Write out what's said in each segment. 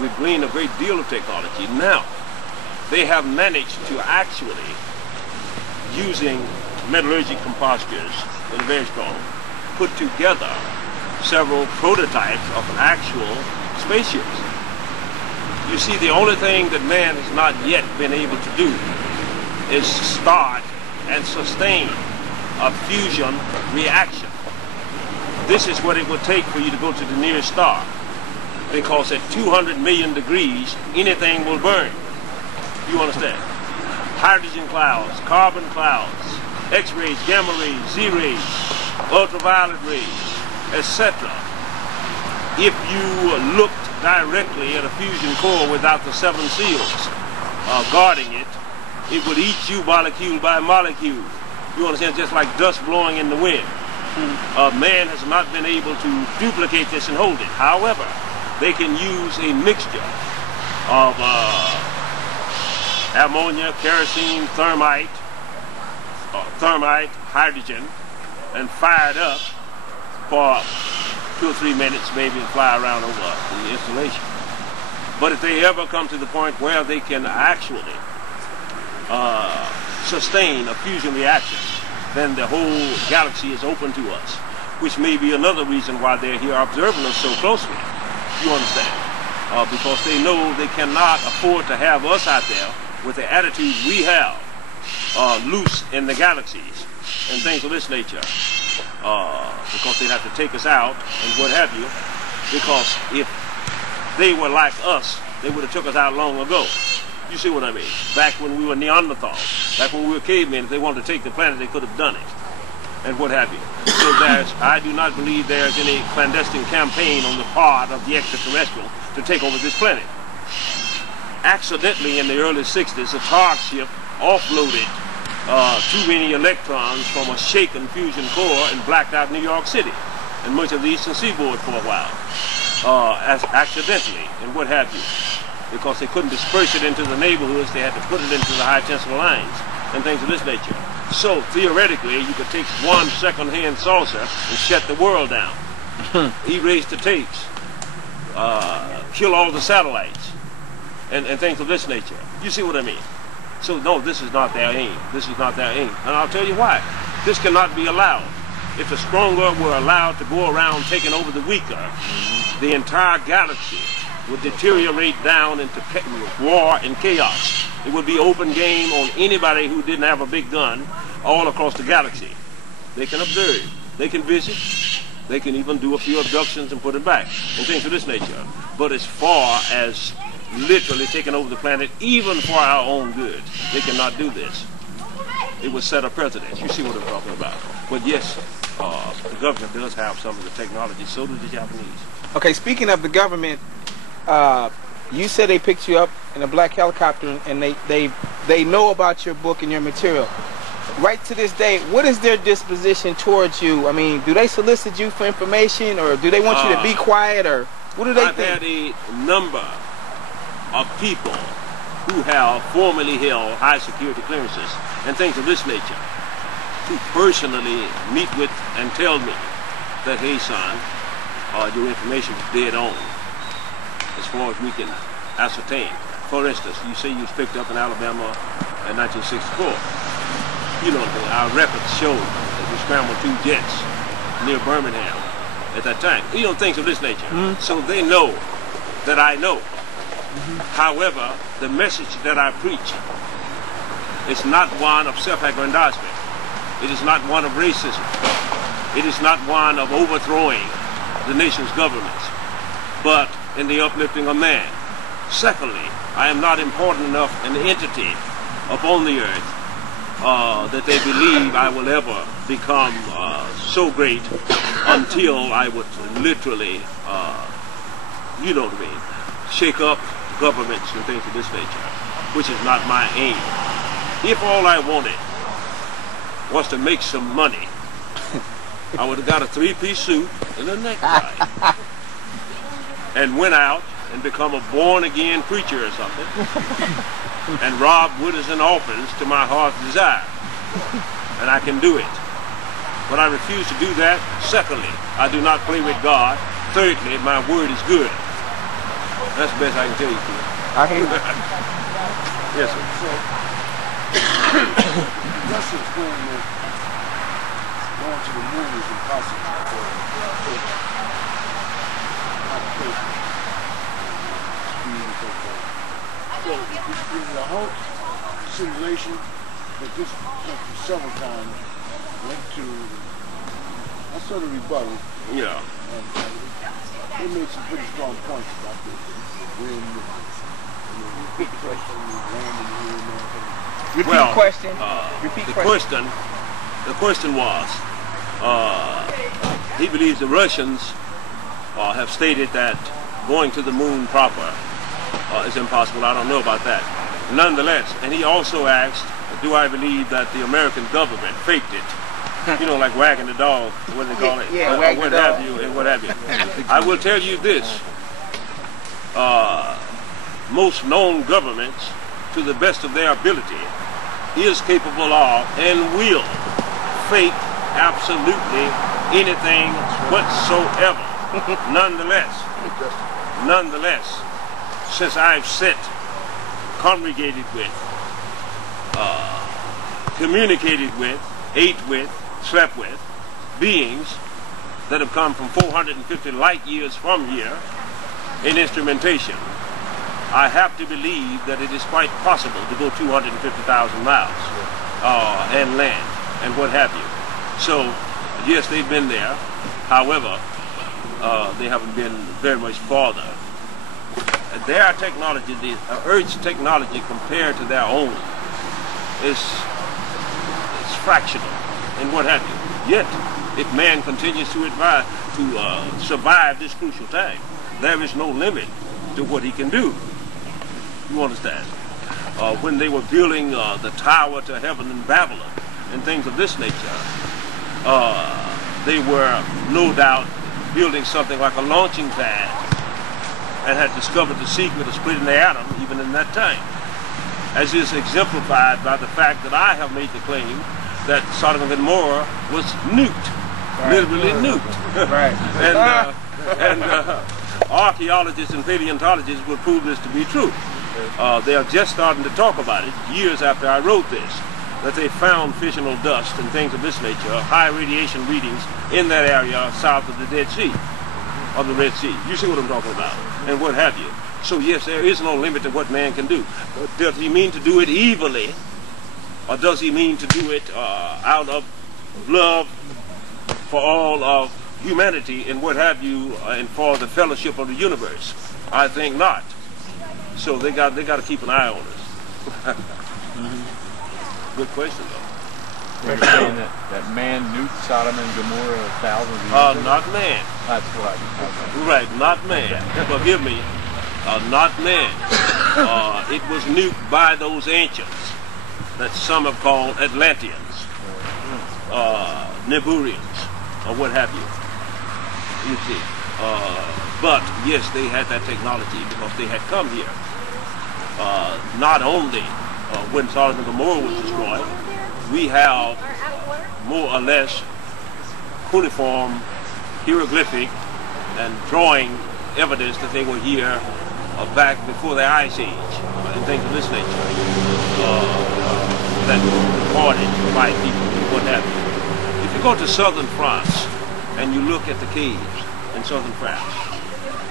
we've gleaned a great deal of technology. Now, they have managed to actually, using metallurgic composters that are very strong, put together several prototypes of actual spaceships. You see, the only thing that man has not yet been able to do is start and sustain a fusion reaction. This is what it would take for you to go to the nearest star, because at 200 million degrees, anything will burn. You understand? Hydrogen clouds, carbon clouds, X-rays, gamma rays, Z-rays, ultraviolet rays, etc. If you looked directly at a fusion core without the 7 seals guarding it, it would eat you molecule by molecule. You understand? Just like dust blowing in the wind. Man has not been able to duplicate this and hold it. However, they can use a mixture of ammonia, kerosene, thermite, hydrogen, and fire it up for 2 or 3 minutes maybe and fly around over the installation. But if they ever come to the point where they can actually sustain a fusion reaction, then the whole galaxy is open to us, which may be another reason why they're here observing us so closely. You understand? Because they know they cannot afford to have us out there with the attitude we have, loose in the galaxies and things of this nature, because they'd have to take us out and what have you, because if they were like us, they would have took us out long ago. You see what I mean? Back when we were Neanderthals, back when we were cavemen, if they wanted to take the planet, they could have done it, and what have you. So I do not believe there's any clandestine campaign on the part of the extraterrestrial to take over this planet. Accidentally, in the early 60s, a TARC ship offloaded too many electrons from a shaken fusion core and blacked out New York City and much of the eastern seaboard for a while, accidentally, and what have you. Because they couldn't disperse it into the neighborhoods, they had to put it into the high tensile lines and things of this nature. So theoretically, you could take one second-hand saucer and shut the world down, erase the tapes, kill all the satellites, and things of this nature. You see what I mean? So no, this is not their aim. This is not their aim. And I'll tell you why. This cannot be allowed. If the stronger were allowed to go around taking over the weaker, the entire galaxy would deteriorate down into war and chaos. It would be open game on anybody who didn't have a big gun all across the galaxy. They can observe, they can visit, they can even do a few abductions and put it back, and things of this nature. But as far as literally taking over the planet, even for our own good, they cannot do this. It would set a precedent. You see what I'm talking about. But yes, the government does have some of the technology, so do the Japanese. Okay, speaking of the government, you said they picked you up in a black helicopter and they know about your book and your material. Right to this day, what is their disposition towards you? I mean, do they solicit you for information, or do they want you to be quiet, or what do they think? I've had a number of people who have formerly held high security clearances and things of this nature to personally meet with and tell me that, hey son, your information is dead on, as far as we can ascertain. For instance, you say you was picked up in Alabama in 1964. You know, our records show that we scrambled 2 jets near Birmingham at that time. You know, things of this nature. So they know that I know. However, the message that I preach is not one of self-aggrandizement. It is not one of racism. It is not one of overthrowing the nation's governments, but in the uplifting of man. Secondly, I am not important enough an entity upon the earth that they believe I will ever become so great until I would literally, you know what I mean, shake up governments and things of this nature, which is not my aim. If all I wanted was to make some money, I would have got a 3-piece suit and a necktie and went out and become a born-again preacher or something and rob widows and orphans to my heart's desire. And I can do it. But I refuse to do that. Secondly, I do not play with God. Thirdly, my word is good. That's the best I can tell you, Keith. I hear you. Yes, sir. So, Russia's going to the moon is impossible. So, it's a whole simulation that this country several times went to. I saw the rebuttal. Yeah. And they made some pretty strong points about this. When the big question landing here and there. Repeat Well, question. The question was, he believes the Russians have stated that going to the moon proper is impossible. I don't know about that. Nonetheless, and he also asked, do I believe that the American government faked it? You know, like wagging the dog, what do they call it? Yeah, wagging what the dog. have you, and what have you. I will tell you this. Most known governments, to the best of their ability, is capable of and will fake absolutely anything whatsoever. Nonetheless, since I've sat, congregated with, communicated with, ate with, slept with beings that have come from 450 light years from here in instrumentation, I have to believe that it is quite possible to go 250,000 miles and land and what have you. So, yes, they've been there. However, they haven't been very much farther. Their technology, the Earth's technology compared to their own, is fractional and what have you. Yet, if man continues to survive this crucial time, there is no limit to what he can do. You understand? When they were building the tower to heaven in Babylon and things of this nature, they were no doubt building something like a launching pad and had discovered the secret of splitting the atom even in that time. As is exemplified by the fact that I have made the claim that Sodom and Gomorrah was nuked, literally nuked. And archaeologists and paleontologists would prove this to be true. They are just starting to talk about it years after I wrote this, that they found fissional dust and things of this nature, high radiation readings in that area south of the Dead Sea, of the Red Sea. You see what I'm talking about, and what have you. So yes, there is no limit to what man can do. Does he mean to do it evilly, or does he mean to do it out of love for all of humanity and what have you, and for the fellowship of the universe? I think not. So they got to keep an eye on us. Good question, though. You're saying that man nuked Sodom and Gomorrah thousands of years ago? Not man. That's what I was talking about. Right, not man. Forgive me. Not man. It was nuked by those ancients that some have called Atlanteans, Neburians, or what have you. You see. But yes, they had that technology because they had come here. Not only when Sodom and Gomorrah was destroyed, we have more or less cuneiform, hieroglyphic, and drawing evidence that they were here back before the Ice Age and things of this nature that were recorded by people and what have you. If you go to southern France and you look at the caves in southern France,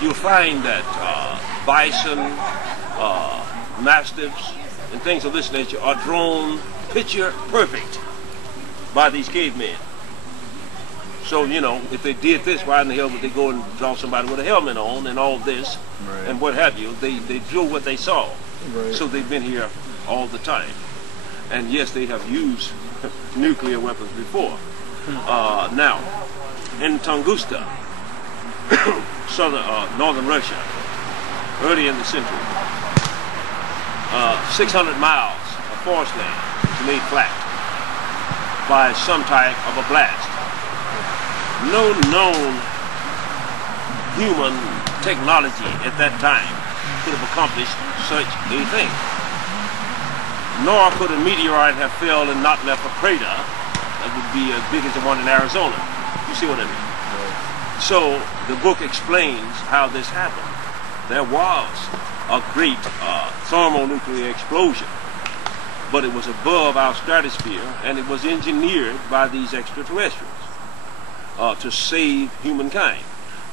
you'll find that bison, mastiffs, and things of this nature are drawn picture perfect by these cavemen. So, you know, if they did this, why in the hell would they go and draw somebody with a helmet on and all this and what have you? They drew what they saw. So they've been here all the time. And yes, they have used nuclear weapons before. Now, in Tunguska, northern Russia, early in the century, 600 miles of forest land was made flat by some type of a blast. No known human technology at that time could have accomplished such a thing. Nor could a meteorite have fell and not left a crater that would be as big as the one in Arizona. You see what I mean? So the book explains how this happened. there was a great thermonuclear explosion, but it was above our stratosphere, and it was engineered by these extraterrestrials to save humankind.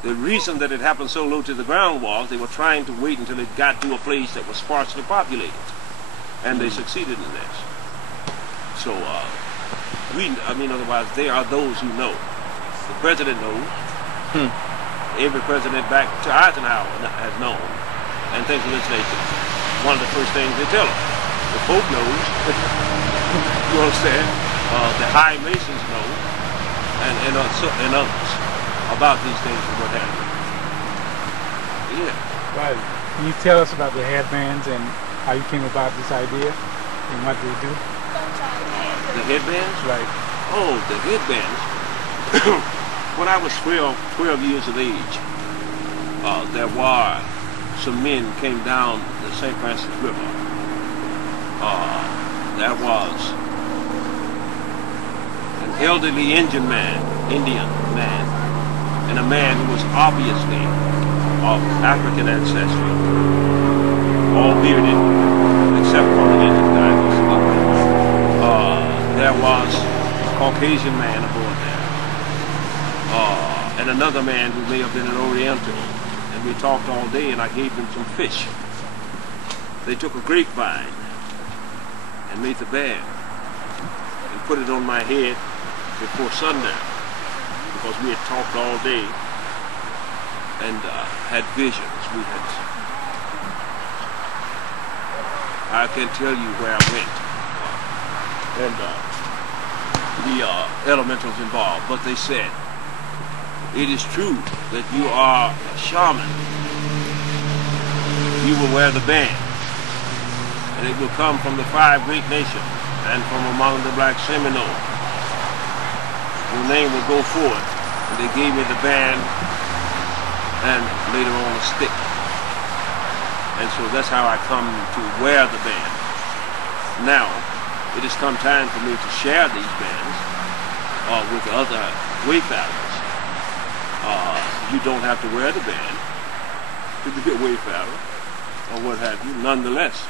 The reason that it happened so low to the ground was they were trying to wait until it got to a place that was sparsely populated, and they succeeded in this. So, otherwise, there are those who know. The president knows. Every president back to Eisenhower has known, and things of this nature. One of the first things they tell them. The Pope knows. You understand? The High Masons know, and others about these things and what happened. Yeah. Right. Can you tell us about the headbands and how you came about this idea and what they do? The headbands? Right. Oh, the headbands. When I was 12 years of age, there were some men came down the St. Francis River. There was an elderly Indian man, and a man who was obviously of African ancestry, all bearded, except for the Indian guy. There was a Caucasian man aboard there. And another man who may have been an Oriental, and we talked all day, and I gave them some fish. They took a grapevine and made the band and put it on my head before sundown, because we had talked all day and had visions. I can't tell you where I went, and the elementals involved, but they said, it is true that you are a shaman. You will wear the band, and it will come from the 5 great nations and from among the black Seminoles. Your name will go forth. And they gave me the band and later on a stick. And so that's how I come to wear the band. Now, it has come time for me to share these bands with other wayfarers. You don't have to wear the band to be a wayfarer or what have you. Nonetheless,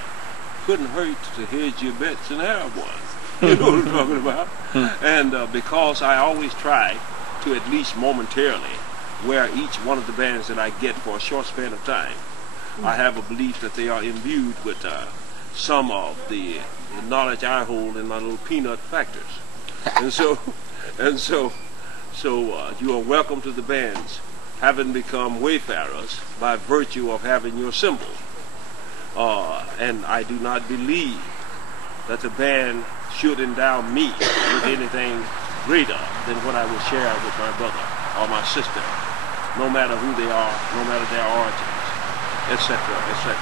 couldn't hurt to hedge your bets and have one. You know what I'm talking about? And because I always try to at least momentarily wear each one of the bands that I get for a short span of time, I have a belief that they are imbued with some of the knowledge I hold in my little peanut factors. And so you are welcome to the bands, having become wayfarers by virtue of having your symbol. And I do not believe that the band should endow me with anything greater than what I would share with my brother or my sister, no matter who they are, no matter their origins, etc., etc.